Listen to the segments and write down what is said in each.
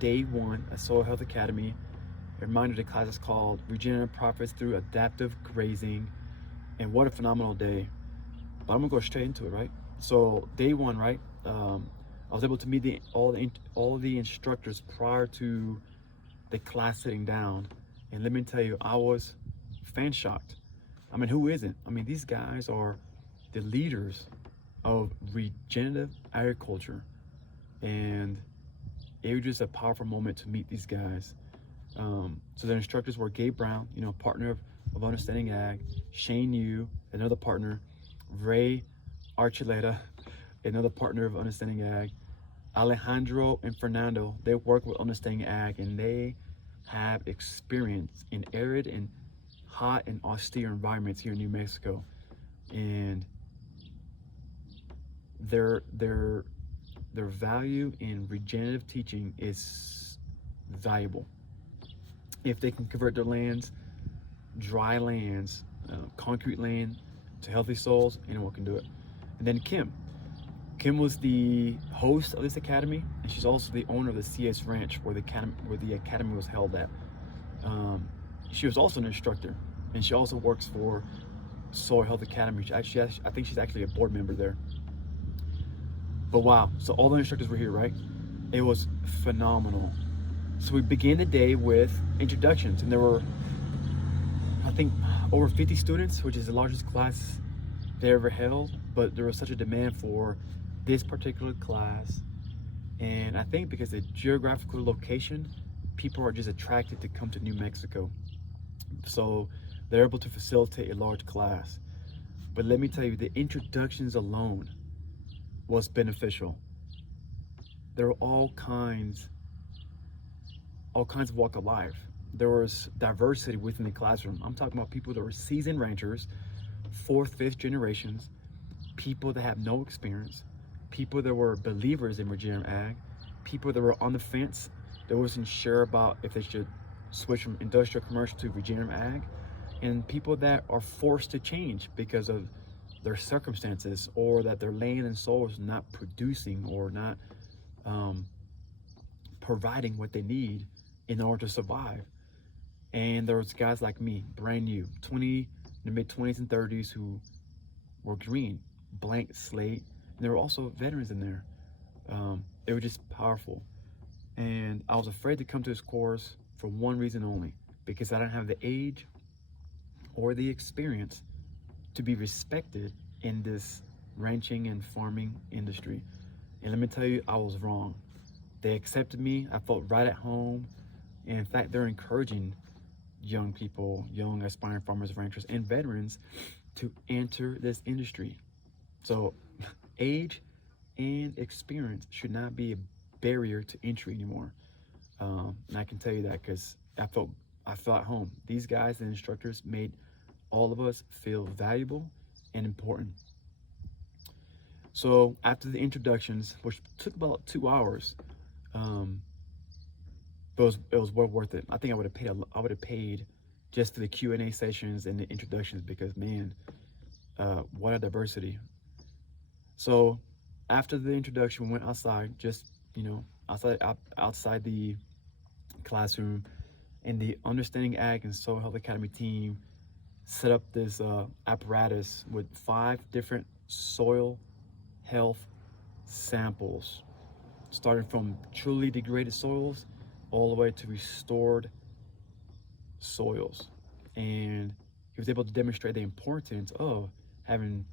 day one at Soil Health Academy. A reminder the class is called Regenerative Profits Through Adaptive Grazing. And what a phenomenal day. But I'm gonna go straight into it, right? So day one, right? I was able to meet all the instructors prior to the class sitting down. And let me tell you, I was fan shocked. I mean, who isn't? I mean, these guys are the leaders of regenerative agriculture. And it was just a powerful moment to meet these guys. So the instructors were Gabe Brown, partner of Understanding Ag, Shane Yu, another partner, Ray Archuleta, another partner of Understanding Ag, Alejandro and Fernando. They work with Understanding Ag, and they have experience in arid and hot and austere environments here in New Mexico. And their value in regenerative teaching is valuable. If they can convert their lands, dry lands, concrete land, to healthy soils, anyone can do it. And then Kim was the host of this academy, and she's also the owner of the CS Ranch where the academy was held at. She was also an instructor, and she also works for Soil Health Academy. I think she's actually a board member there. But wow, so all the instructors were here, right? It was phenomenal. So we began the day with introductions, and there were, I think, over 50 students, which is the largest class they ever held. But there was such a demand for this particular class, and I think because the geographical location, people are just attracted to come to New Mexico. So they're able to facilitate a large class. But let me tell you, the introductions alone was beneficial. There were all kinds of walk of life. There was diversity within the classroom. I'm talking about people that were seasoned ranchers, 4th, 5th generations, people that have no experience, people that were believers in regenerative ag, people that were on the fence, that wasn't sure about if they should switch from industrial commercial to regenerative ag, and people that are forced to change because of their circumstances, or that their land and soil is not producing or not providing what they need in order to survive. And there was guys like me, brand new, in the mid-20s and 30s, who were green, blank slate, and there were also veterans in there. It was just powerful. And I was afraid to come to this course for one reason only, because I didn't have the age or the experience to be respected in this ranching and farming industry. And let me tell you, I was wrong. They accepted me. I felt right at home. And in fact, they're encouraging young people, young aspiring farmers, ranchers, and veterans to enter this industry. So age and experience should not be a barrier to entry anymore. And I can tell you that because I felt at home. These guys and instructors made all of us feel valuable and important. So after the introductions, which took about 2 hours, it was well worth it. I think I would have paid just for the Q&A sessions and the introductions, because man, what a diversity. So after the introduction, we went outside, outside the classroom, and the Understanding Ag and Soil Health Academy team set up this apparatus with 5 different soil health samples, starting from truly degraded soils all the way to restored soils. And he was able to demonstrate the importance of having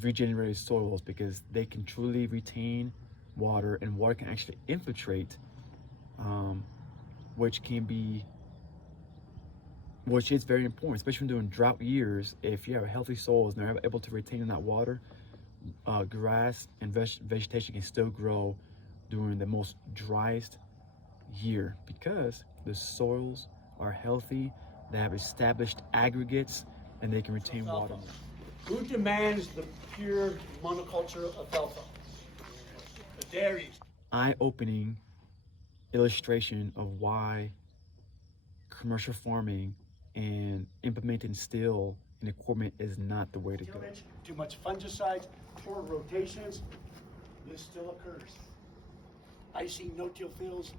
regenerated soils, because they can truly retain water, and water can actually infiltrate, which is very important, especially during drought years. If you have healthy soils and they're able to retain that water, grass and vegetation can still grow during the most driest year, because the soils are healthy, they have established aggregates, and they can retain water. Who demands the pure monoculture alfalfa? The dairies. Eye-opening illustration of why commercial farming and implementing still and equipment is not the way to go. Too much fungicides, poor rotations. This still occurs. I see no-till fields,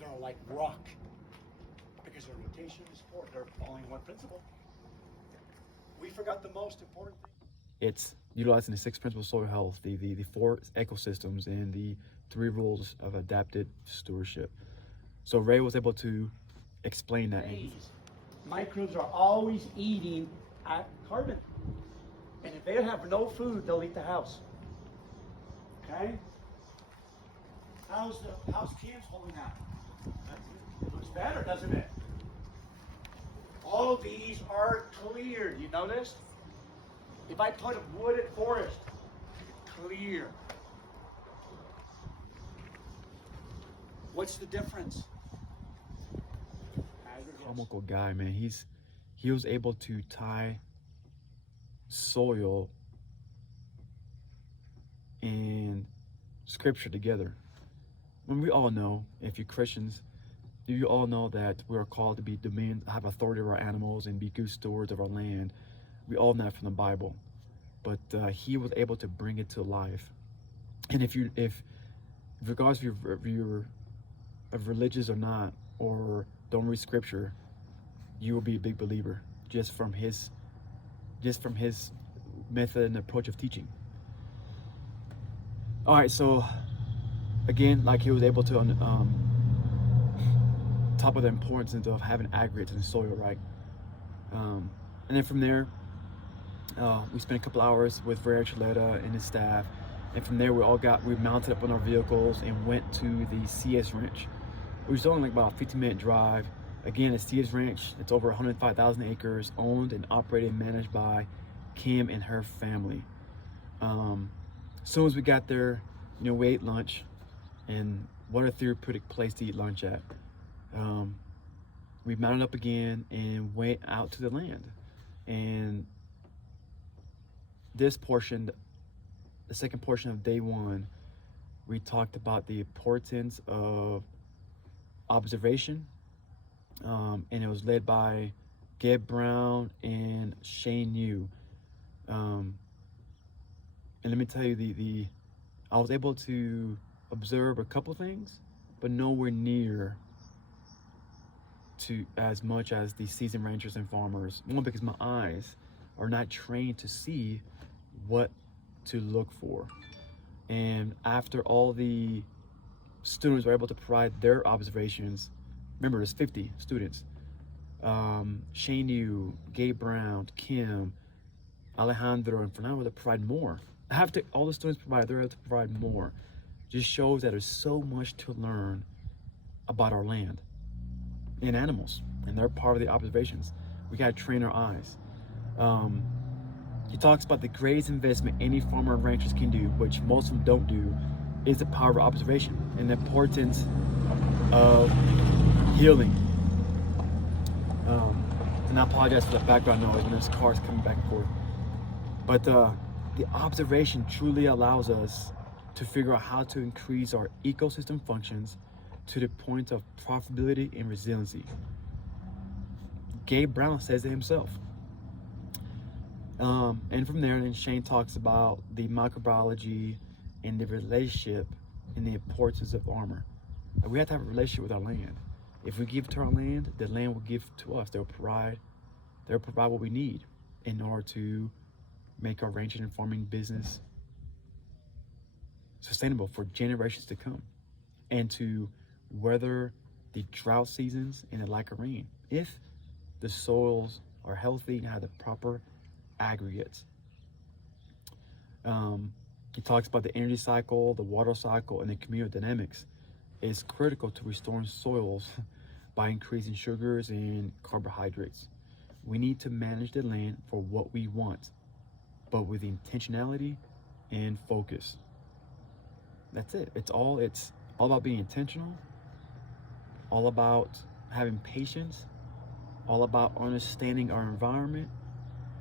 they're like rock because they're rotation and support. They're following one principle. We forgot the most important thing. It's utilizing the 6 principles of soil health, the 4 ecosystems, and the 3 rules of adapted stewardship. So Ray was able to explain that. Microbes are always eating at carbon. And if they have no food, they'll eat the house. Okay? How's Cam's holding out? It looks better, doesn't it? All these are cleared. You notice? If I put a wooded forest, clear. What's the difference? Comical guy, man. He was able to tie soil and scripture together. When we all know, if you're Christians, you all know that we are called to be have authority over our animals and be good stewards of our land. We all know that from the Bible, but he was able to bring it to life. And if regardless if you're religious or not, or don't read scripture, you will be a big believer just from his method and approach of teaching. All right, so again, like he was able to talk about the importance of having aggregates in the soil, right? And then from there, we spent a couple hours with Ray Archuleta and his staff, and from there we mounted up on our vehicles and went to the CS Ranch. It was only like about a 15-minute drive. Again, it's CS Ranch. It's over 105,000 acres, owned and operated and managed by Kim and her family. As soon as we got there, we ate lunch, and what a therapeutic place to eat lunch at. We mounted up again and went out to the land. And this portion, the second portion of day 1, we talked about the importance of observation, and it was led by Gabe Brown and Shane Yu. And let me tell you, I was able to observe a couple things, but nowhere near to as much as the seasoned ranchers and farmers. One, because my eyes are not trained to see what to look for. And after all the students were able to provide their observations, remember there's 50 students, Shane Yu, Gabe Brown, Kim, Alejandro, and Fernando to provide more. After all the students provide, they're able to provide more. Just shows that there's so much to learn about our land and animals, and they're part of the observations. We gotta train our eyes. He talks about the greatest investment any farmer and ranchers can do, which most of them don't do, is the power of observation and the importance of healing. And I apologize for the background noise when there's cars coming back and forth. But the observation truly allows us to figure out how to increase our ecosystem functions to the point of profitability and resiliency. Gabe Brown says it himself. And from there, then Shane talks about the microbiology and the relationship and the importance of armor. We have to have a relationship with our land. If we give to our land, the land will give to us. They'll provide what we need in order to make our ranching and farming business sustainable for generations to come, and to weather the drought seasons and the lack of rain if the soils are healthy and have the proper aggregates. He talks about the energy cycle, the water cycle, and the community dynamics is critical to restoring soils by increasing sugars and carbohydrates. We need to manage the land for what we want, but with intentionality and focus. That's it. It's all about being intentional, all about having patience, all about understanding our environment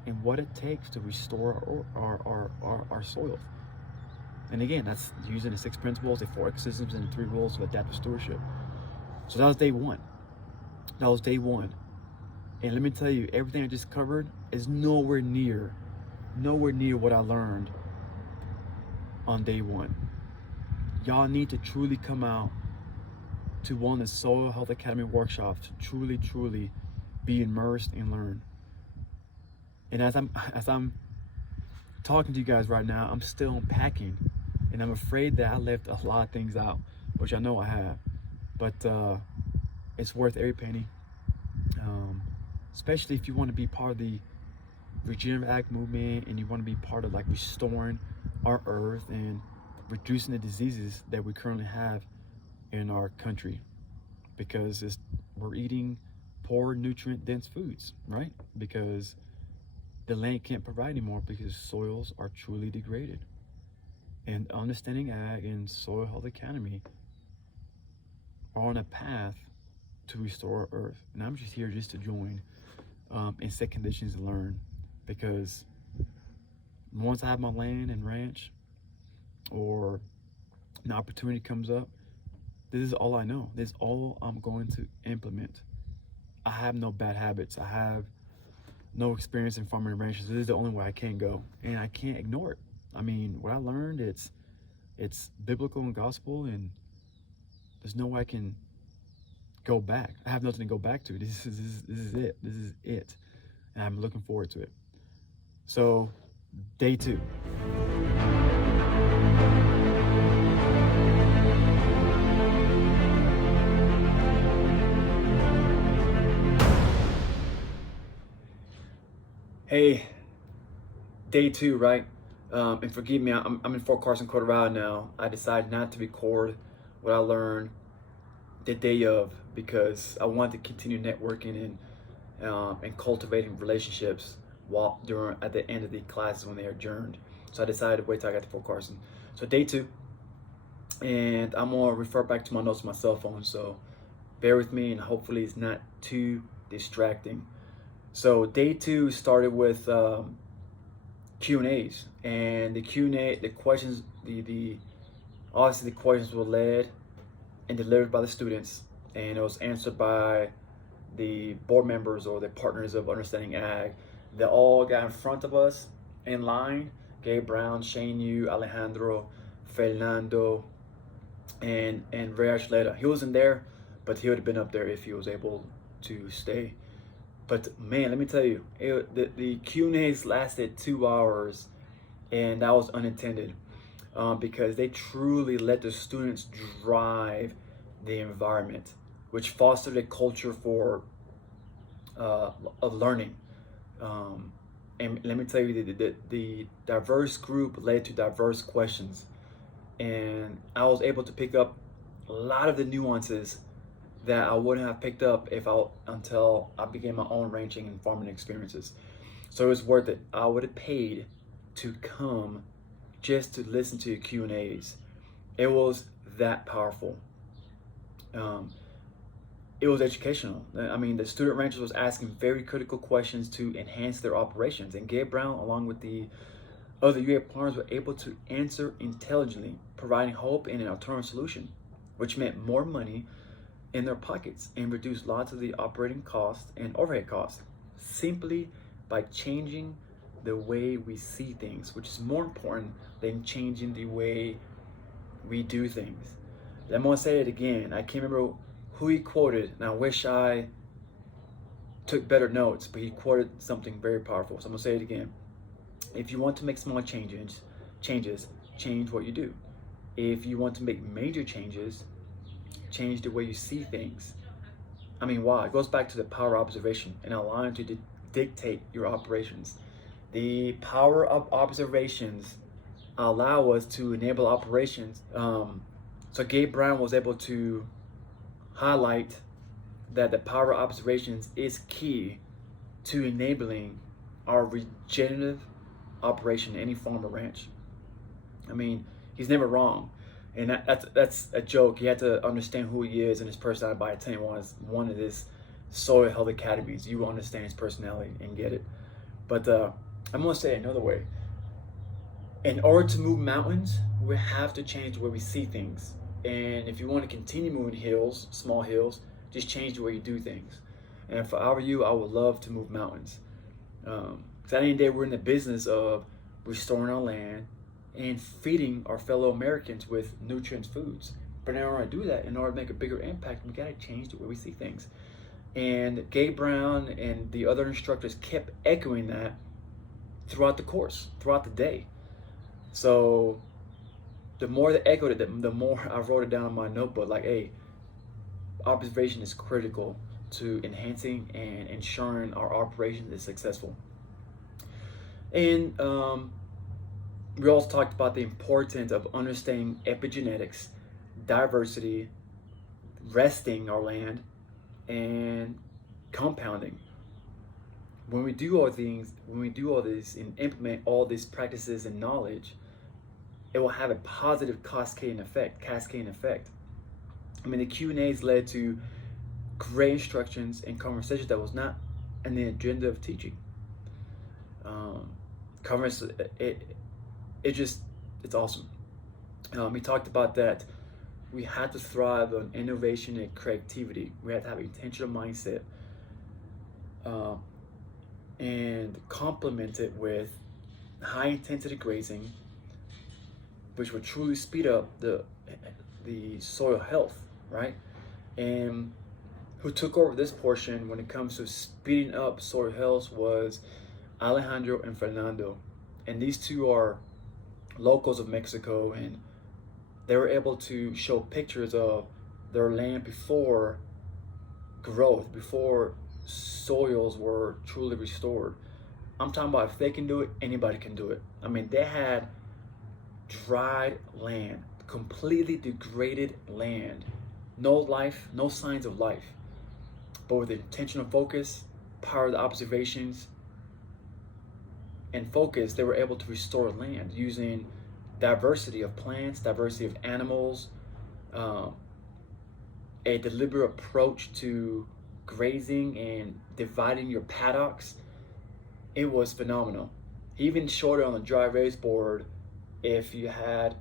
and what it takes to restore our soils. And again, that's using the 6 principles, the 4 ecosystems, and the 3 rules of adaptive stewardship. So that was day 1. And let me tell you, everything I just covered is nowhere near what I learned on day 1. y'all need to truly come out to one of the Soil Health Academy workshops to truly be immersed and learn. And as I'm talking to you guys right now, I'm still unpacking, and I'm afraid that I left a lot of things out, which I know I have, but it's worth every penny, especially if you want to be part of the regenerative ag movement and you want to be part of like restoring our earth and reducing the diseases that we currently have in our country, because we're eating poor nutrient dense foods, right? Because the land can't provide anymore because soils are truly degraded. And Understanding Ag and Soil Health Academy are on a path to restore our earth. And I'm just here just to join and set conditions to learn, because once I have my land and ranch or an opportunity comes up, this is all I know. This is all I'm going to implement. I have no bad habits. I have no experience in farming and ranches. This is the only way I can go, and I can't ignore it. I mean, what I learned, it's biblical and gospel, and there's no way I can go back. I have nothing to go back to. This is it. This is it, and I'm looking forward to it. So, day 2. Hey, day 2, right? And forgive me, I'm in Fort Carson, Colorado now. I decided not to record what I learned the day of because I wanted to continue networking and cultivating relationships at the end of the classes when they adjourned. So I decided to wait till I got to Fort Carson. So day 2, and I'm gonna refer back to my notes on my cell phone. So bear with me, and hopefully it's not too distracting. So day 2 started with Q&As, and the Q&A, the questions, obviously the questions were led and delivered by the students, and it was answered by the board members or the partners of Understanding Ag. They all got in front of us in line: Gabe Brown, Shane Yu, Alejandro, Fernando, and Ray Archuleta. He wasn't there, but he would have been up there if he was able to stay. But man, let me tell you, the Q&As lasted 2 hours, and that was unintended because they truly let the students drive the environment, which fostered a culture of learning. And let me tell you, the diverse group led to diverse questions, and I was able to pick up a lot of the nuances that I wouldn't have picked up until I began my own ranching and farming experiences. So it was worth it. I would have paid to come just to listen to your Q&As. It was that powerful. It was educational. I mean, the student ranchers was asking very critical questions to enhance their operations, and Gabe Brown, along with the other UA partners, were able to answer intelligently, providing hope and an alternative solution, which meant more money in their pockets and reduce lots of the operating costs and overhead costs simply by changing the way we see things, which is more important than changing the way we do things. I'm gonna say it again. I can't remember who he quoted, and I wish I took better notes, but he quoted something very powerful. So I'm gonna say it again. If you want to make small changes, change what you do. If you want to make major changes, change the way you see things. I mean, why? It goes back to the power of observation and allowing to dictate your operations. The power of observations allow us to enable operations. So Gabe Brown was able to highlight that the power of observations is key to enabling our regenerative operation in any farm or ranch. I mean, he's never wrong. And that's a joke. You have to understand who he is and his personality by attending one of his Soil Health Academies. You will understand his personality and get it. But I'm going to say it another way. In order to move mountains, we have to change the way we see things. And if you want to continue moving hills, small hills, just change the way you do things. And if I were you, I would love to move mountains. Because at the end of the day, we're in the business of restoring our land and feeding our fellow Americans with nutrient foods. But in order to do that, in order to make a bigger impact, we gotta change the way we see things. And Gabe Brown and the other instructors kept echoing that throughout the course, throughout the day. So the more they echoed it, the more I wrote it down in my notebook, like, hey, observation is critical to enhancing and ensuring our operation is successful. And we also talked about the importance of understanding epigenetics, diversity, resting our land, and compounding. When we do all this and implement all these practices and knowledge, it will have a positive cascading effect. I mean, the Q&As led to great instructions and conversations that was not in the agenda of teaching. It's awesome. We talked about that. We had to thrive on innovation and creativity. We had to have an intentional mindset, and complement it with high intensity grazing, which would truly speed up the soil health, right? And who took over this portion when it comes to speeding up soil health was Alejandro and Fernando. And these two are locals of Mexico, and they were able to show pictures of their land before growth, before soils were truly restored. I'm talking about if they can do it, anybody can do it. I mean, they had dried land, completely degraded land, no life, no signs of life. But with intentional focus, power of the observations, and focus, they were able to restore land using diversity of plants, diversity of animals, a deliberate approach to grazing and dividing your paddocks. It was phenomenal. He even showed it on the dry erase board. If you had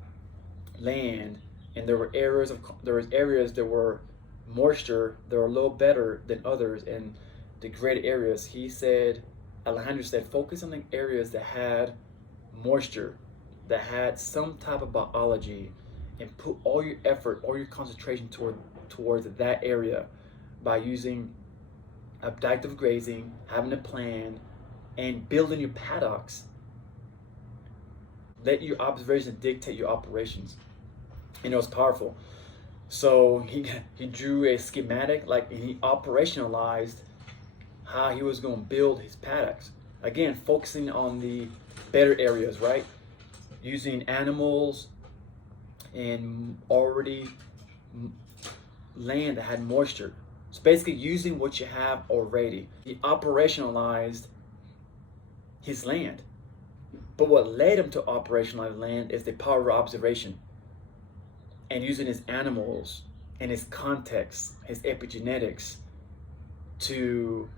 land and there was areas that were moisture, they were a little better than others, and the degraded areas, Alejandro said, focus on the areas that had moisture, that had some type of biology, and put all your effort, all your concentration towards that area by using adaptive grazing, having a plan, and building your paddocks. Let your observations dictate your operations. And it was powerful. So he drew a schematic, and he operationalized how he was going to build his paddocks. Again, focusing on the better areas, right? Using animals and already land that had moisture. So basically using what you have already. He operationalized his land. But what led him to operationalize land is the power of observation and using his animals and his context, his epigenetics, to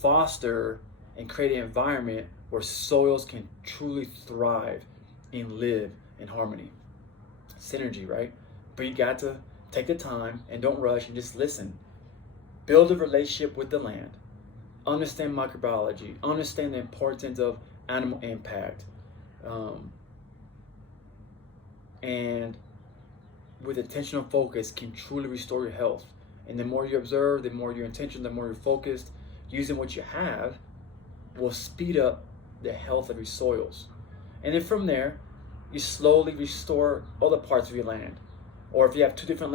foster and create an environment where soils can truly thrive and live in harmony. Synergy, right? But you got to take the time and don't rush and just listen. Build a relationship with the land. Understand microbiology. Understand the importance of animal impact. And with intentional focus can truly restore your health. And the more you observe, the more you're intentional, the more you're focused, using what you have will speed up the health of your soils. And then from there, you slowly restore other parts of your land. Or if you have two different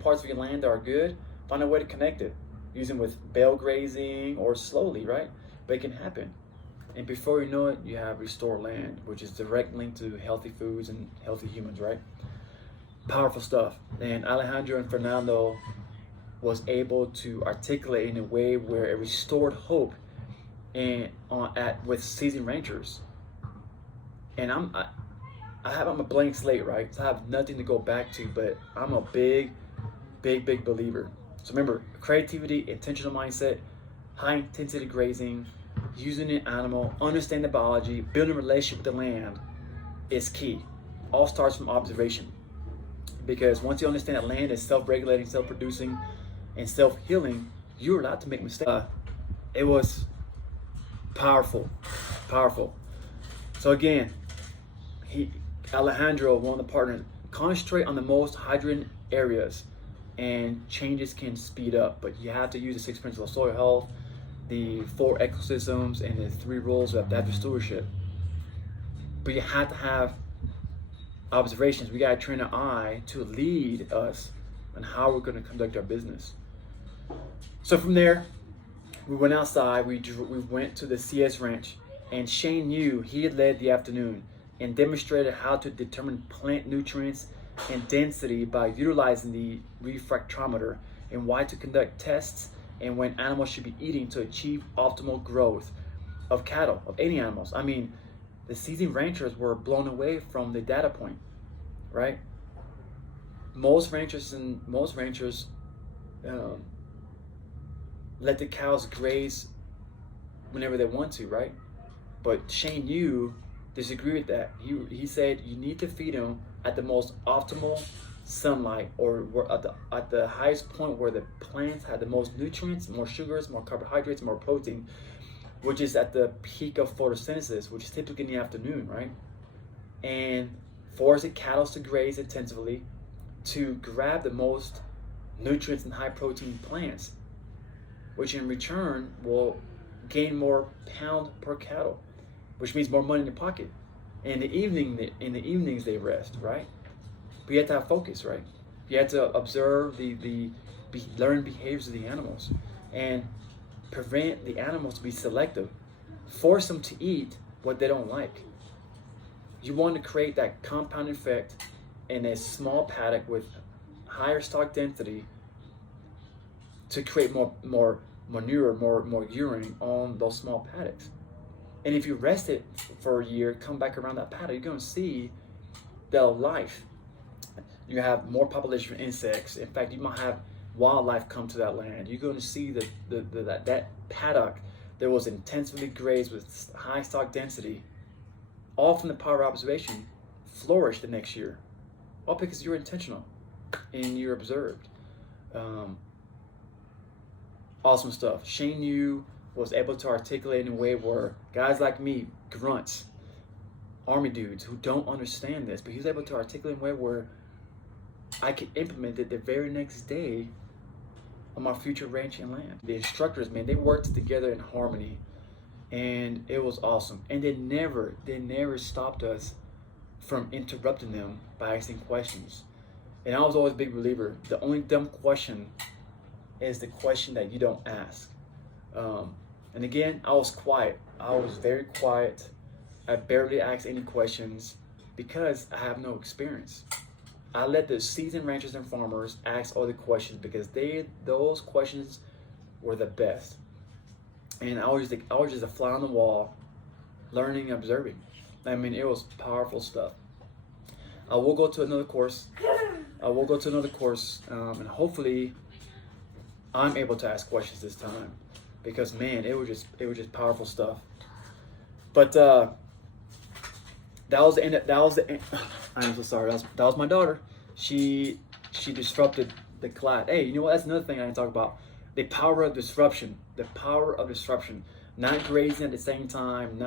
parts of your land that are good, find a way to connect it, using with bale grazing or slowly, right? But it can happen. And before you know it, you have restored land, which is direct link to healthy foods and healthy humans, right? Powerful stuff. And Alejandro and Fernando was able to articulate in a way where it restored hope with seasoned ranchers. And I'm a blank slate, right? So I have nothing to go back to, but I'm a big believer. So remember, creativity, intentional mindset, high intensity grazing, using an animal, understand the biology, building a relationship with the land is key. All starts from observation. Because once you understand that land is self-regulating, self-producing, and self-healing, you're allowed to make mistakes. It was powerful. So again, Alejandro, one of the partners, concentrate on the most hydrated areas, and changes can speed up. But you have to use the 6 principles of soil health, the 4 ecosystems, and the 3 rules of adaptive stewardship. But you have to have observations. We got to train our eye to lead us on how we're going to conduct our business. So from there, we went outside. We went to the CS Ranch, and Shane knew he had led the afternoon and demonstrated how to determine plant nutrients and density by utilizing the refractometer, and why to conduct tests and when animals should be eating to achieve optimal growth of cattle, of any animals. I mean, the seasoned ranchers were blown away from the data point, right? Most ranchers let the cows graze whenever they want to, right? But Shane Yu disagreed with that. He said you need to feed them at the most optimal sunlight, or at the highest point where the plants had the most nutrients, more sugars, more carbohydrates, more protein, which is at the peak of photosynthesis, which is typically in the afternoon, right? And force the cattle to graze intensively to grab the most nutrients and high protein plants, which in return will gain more pound per cattle, which means more money in the pocket. And in the evenings they rest, right? But you have to have focus, right? You have to observe the learned behaviors of the animals, and prevent the animals to be selective. Force them to eat what they don't like. You want to create that compound effect in a small paddock with higher stock density to create more manure, more urine on those small paddocks. And if you rest it for a year, come back around that paddock, you're going to see the life. You have more population of insects. In fact, you might have wildlife come to that land. You're going to see that paddock that was intensively grazed with high stock density, all from the power of observation, flourish the next year. All because you're intentional and you're observed. Awesome stuff. Shane Yu was able to articulate in a way where guys like me, grunts, army dudes who don't understand this, but he was able to articulate in a way where I could implement it the very next day on my future ranching land. The instructors, man, they worked together in harmony, and it was awesome. And they never stopped us from interrupting them by asking questions. And I was always a big believer, the only dumb question is the question that you don't ask. And again, I was quiet. I was very quiet. I barely asked any questions because I have no experience. I let the seasoned ranchers and farmers ask all the questions because those questions were the best. And I was just a fly on the wall, learning, observing. I mean, it was powerful stuff. I will go to another course. And hopefully I'm able to ask questions this time, because man, it was just powerful stuff. But that was the end. I'm so sorry. That was my daughter. She disrupted the class. Hey, you know what? That's another thing I didn't talk about. The power of disruption. The power of disruption. Not grazing at the same time.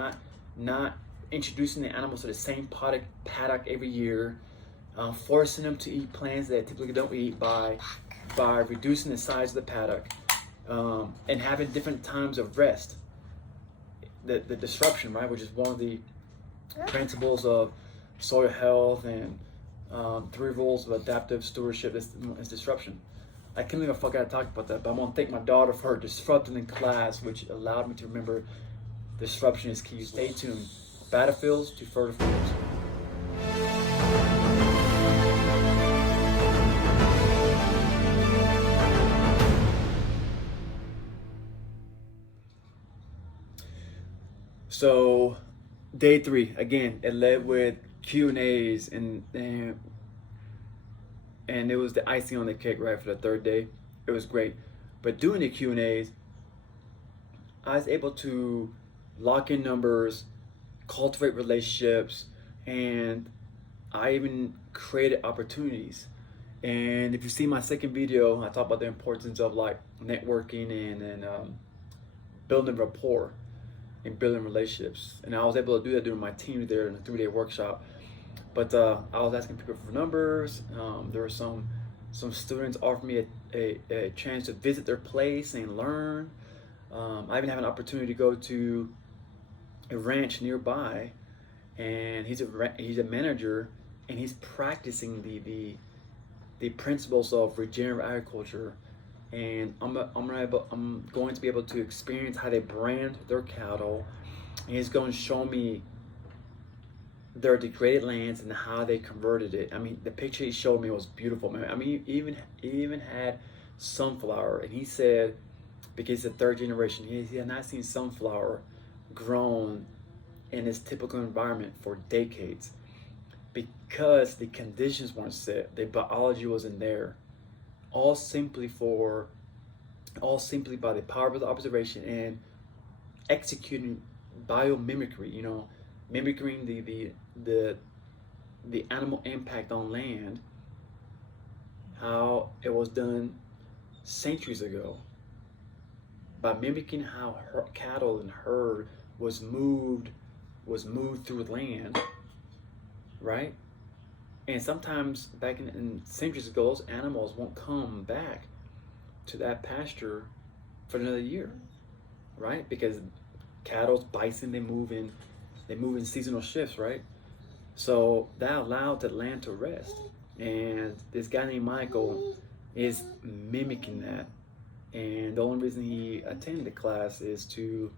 Not introducing the animals to the same paddock every year. Forcing them to eat plants that they typically don't eat by reducing the size of the paddock, and having different times of rest. The disruption, right, which is one of the principles of soil health and 3 rules of adaptive stewardship is disruption. I can't believe I forgot to talk about that, but I'm gonna thank my daughter for her disrupting in class, which allowed me to remember disruption is key. Stay tuned. Battlefields to fertile fields. So, day 3, again, it led with Q&As, and it was the icing on the cake, right, for the 3rd day. It was great. But doing the Q&As, I was able to lock in numbers, cultivate relationships, and I even created opportunities. And if you see my 2nd video, I talk about the importance of like networking and building rapport and building relationships. And I was able to do that during my team there in a 3-day workshop. But I was asking people for numbers. There were some students offered me a chance to visit their place and learn. I even have an opportunity to go to a ranch nearby, and he's a manager, and he's practicing the principles of regenerative agriculture. And I'm going to be able to experience how they brand their cattle, and he's going to show me their degraded lands and how they converted it. I mean, the picture he showed me was beautiful, man. I mean, he even had sunflower, and he said, because he's the third generation, he had not seen sunflower grown in its typical environment for decades, because the conditions weren't set, the biology wasn't there, all simply by the power of the observation and executing biomimicry, mimicking the animal impact on land, how it was done centuries ago, by mimicking how cattle and herd was moved through land, right? And sometimes back in centuries ago, those animals won't come back to that pasture for another year, right? Because cattle, bison, they move in seasonal shifts, right? So that allowed the land to rest. And this guy named Michael is mimicking that. And the only reason he attended the class is to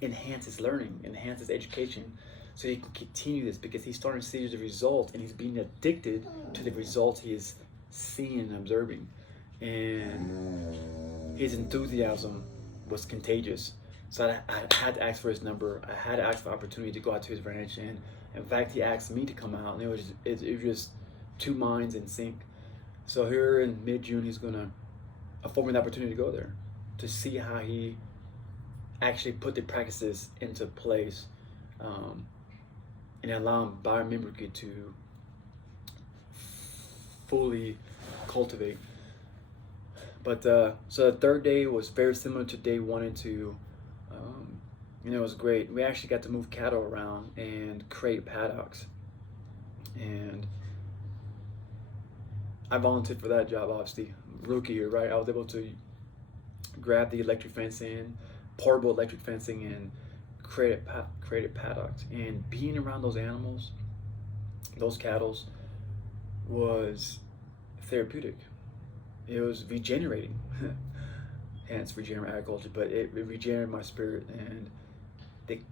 enhance his learning, enhance his education, so he can continue this, because he's starting to see the results, and he's being addicted to the results he is seeing and observing. And his enthusiasm was contagious. So I had to ask for his number. I had to ask for the opportunity to go out to his ranch, and in fact, he asked me to come out, and it was just two minds in sync. So here in mid-June, he's gonna afford me the opportunity to go there to see how he actually put the practices into place, and allow biomimicry to fully cultivate. But so the third day was very similar to day 1 and 2. It was great. We actually got to move cattle around and create paddocks, and I volunteered for that job. Obviously, rookie here, right? I was able to grab the electric fencing, portable electric fencing, and created paddocks. And being around those animals, those cattle, was therapeutic. It was regenerating, hence regenerative agriculture. But it regenerated my spirit. And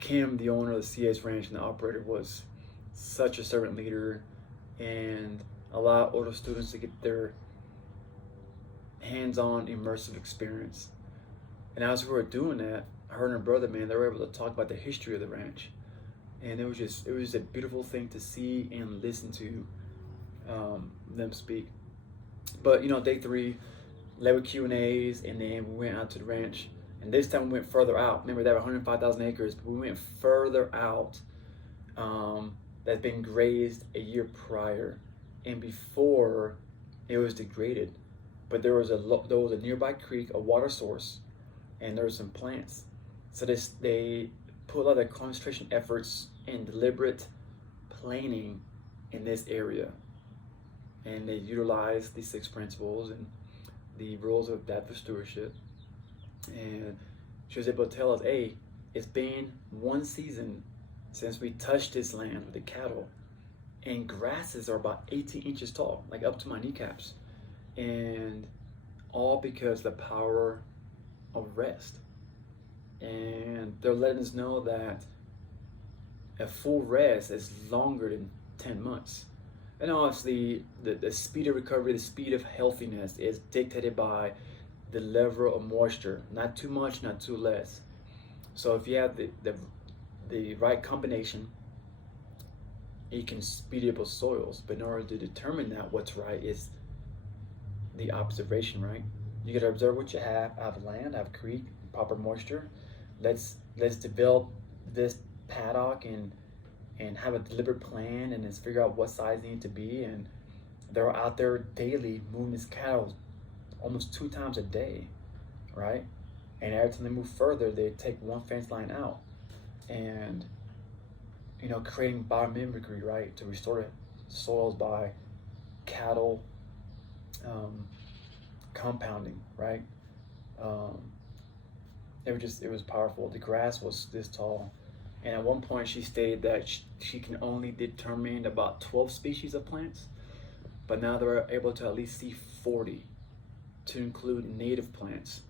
Kim, the owner of the CS Ranch and the operator, was such a servant leader, and allowed older students to get their hands-on immersive experience. And as we were doing that, her and her brother, man, they were able to talk about the history of the ranch, and it was just a beautiful thing to see and listen to them speak. But day 3, led with Q&As, and then we went out to the ranch, and this time we went further out. Remember, they have 105,000 acres, but we went further out. That's been grazed a year prior, and before it was degraded. But there was a nearby creek, a water source, and there were some plants. So they put a lot of concentration efforts and deliberate planning in this area, and they utilized the 6 principles and the rules of adaptive stewardship. And she was able to tell us, hey, it's been 1 season since we touched this land with the cattle, and grasses are about 18 inches tall, like up to my kneecaps, and all because the power of rest. And they're letting us know that a full rest is longer than 10 months. And obviously, the speed of recovery, the speed of healthiness is dictated by the level of moisture. Not too much, not too less. So if you have the right combination, you can speed up with soils. But in order to determine that, what's right is the observation, right? You got to observe what you have. I have land, I have creek, proper moisture. Let's develop this paddock and have a deliberate plan, and let's figure out what size they need to be. And they're out there daily moving these cattle almost 2 times a day, right? And every time they move further, they take 1 fence line out. And creating biomimicry, right, to restore soils by cattle compounding, right? Um, it was powerful. The grass was this tall, and at one point she stated that she can only determine about 12 species of plants, but now they're able to at least see 40, to include native plants.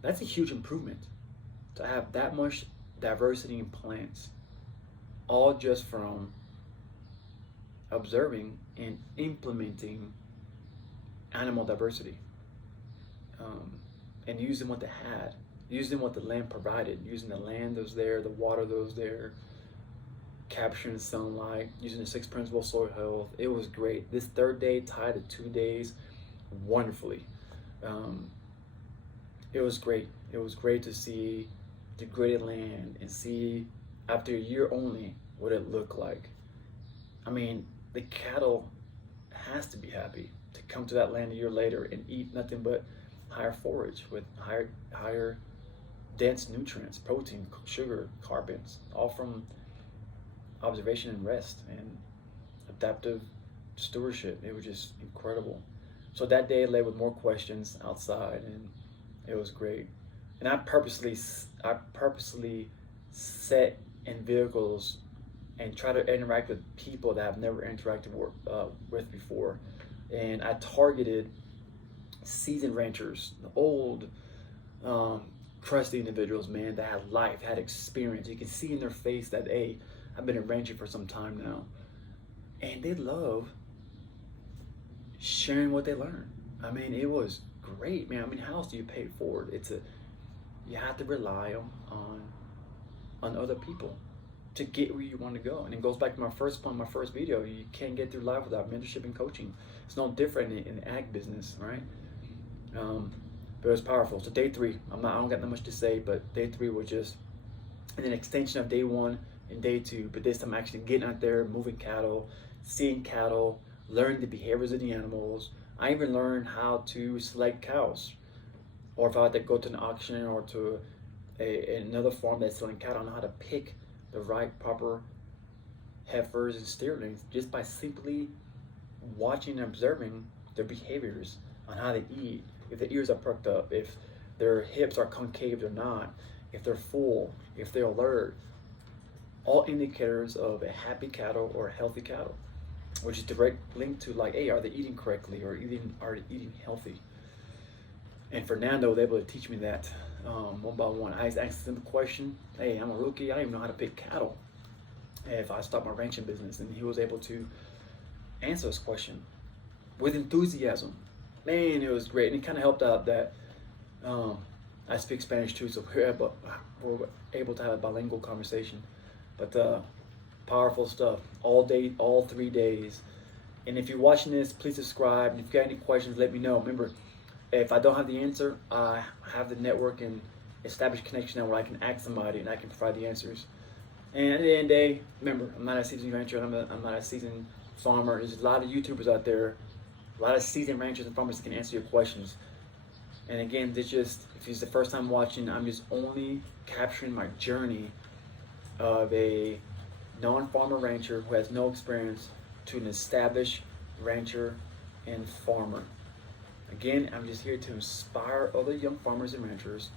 That's a huge improvement, to have that much diversity in plants, all just from observing and implementing animal diversity, and using what they had, using what the land provided, using the land that was there, the water that was there, capturing sunlight, using the 6 principles of soil health. It was great. This third day tied the 2 days wonderfully. It was great. It was great to see degraded land and see, after a year only, what it looked like. I mean, the cattle has to be happy to come to that land a year later and eat nothing but higher forage with higher dense nutrients, protein, sugar, carbons, all from observation and rest and adaptive stewardship. It was just incredible. So that day led with more questions outside, and it was great. And I purposely set in vehicles and try to interact with people that I've never interacted with before. And I targeted seasoned ranchers, the old, crusty individuals, man, that had life, had experience. You can see in their face that, hey, I've been a rancher for some time now. And they love sharing what they learned. I mean, it was great, man. I mean, how else do you pay it forward? You have to rely on other people to get where you want to go. And it goes back to my first video. You can't get through life without mentorship and coaching. It's no different in the ag business, right? But it was powerful. So day 3, I don't got that much to say, but day 3 was just an extension of day 1 and day 2. But this time, actually getting out there, moving cattle, seeing cattle, learning the behaviors of the animals. I even learned how to select cows, or if I had to go to an auction or to another farm that's selling cattle, I know how to pick the right proper heifers and steerlings just by simply watching and observing their behaviors on how they eat, if the ears are perked up, if their hips are concave or not, if they're full, if they're alert. All indicators of a happy cattle or a healthy cattle, which is direct link to, like, hey, are they eating correctly, or are they eating healthy? And Fernando was able to teach me that one by one. I asked him a question. Hey, I'm a rookie. I don't even know how to pick cattle if I start my ranching business. And he was able to answer this question with enthusiasm. Man, it was great. And it kind of helped out that I speak Spanish too, so we're able to have a bilingual conversation. But powerful stuff all day, all 3 days. And if you're watching this, please subscribe. And if you got any questions, let me know. Remember, if I don't have the answer, I have the network and established connection now where I can ask somebody and I can provide the answers. And at the end of the day, remember, I'm not a seasoned rancher. I'm not a seasoned farmer. There's a lot of YouTubers out there, a lot of seasoned ranchers and farmers that can answer your questions. And again, if it's the first time watching, I'm just only capturing my journey of a non-farmer rancher who has no experience to an established rancher and farmer. Again, I'm just here to inspire other young farmers and ranchers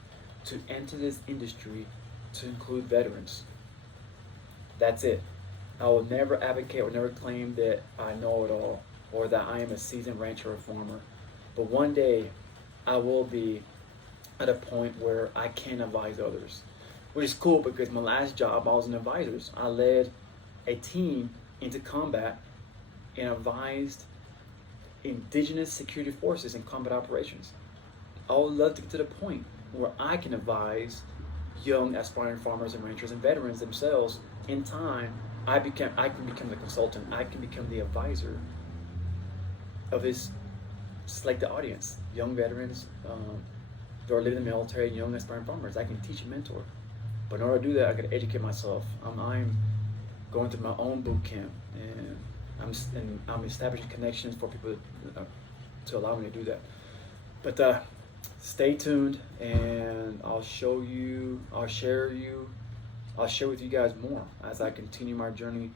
to enter this industry, to include veterans. That's it. I will never advocate or never claim that I know it all or that I am a seasoned rancher or farmer. But one day, I will be at a point where I can advise others, which is cool because my last job, I was an advisor. I led a team into combat and advised indigenous security forces in combat operations. I would love to get to the point where I can advise young aspiring farmers and ranchers and veterans themselves. In time, I can become the consultant. I can become the advisor of his, like the audience, young veterans that are living in the military, young aspiring farmers. I can teach and mentor. But in order to do that, I got to educate myself. I'm going through my own boot camp, and I'm establishing connections for people to allow me to do that. But stay tuned, and I'll share you I'll share with you guys more as I continue my journey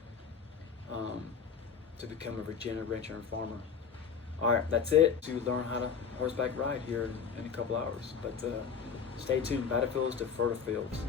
to become a Virginia rancher and farmer. All right, that's it to learn how to horseback ride here in a couple hours. But stay tuned, battlefields to fertile fields.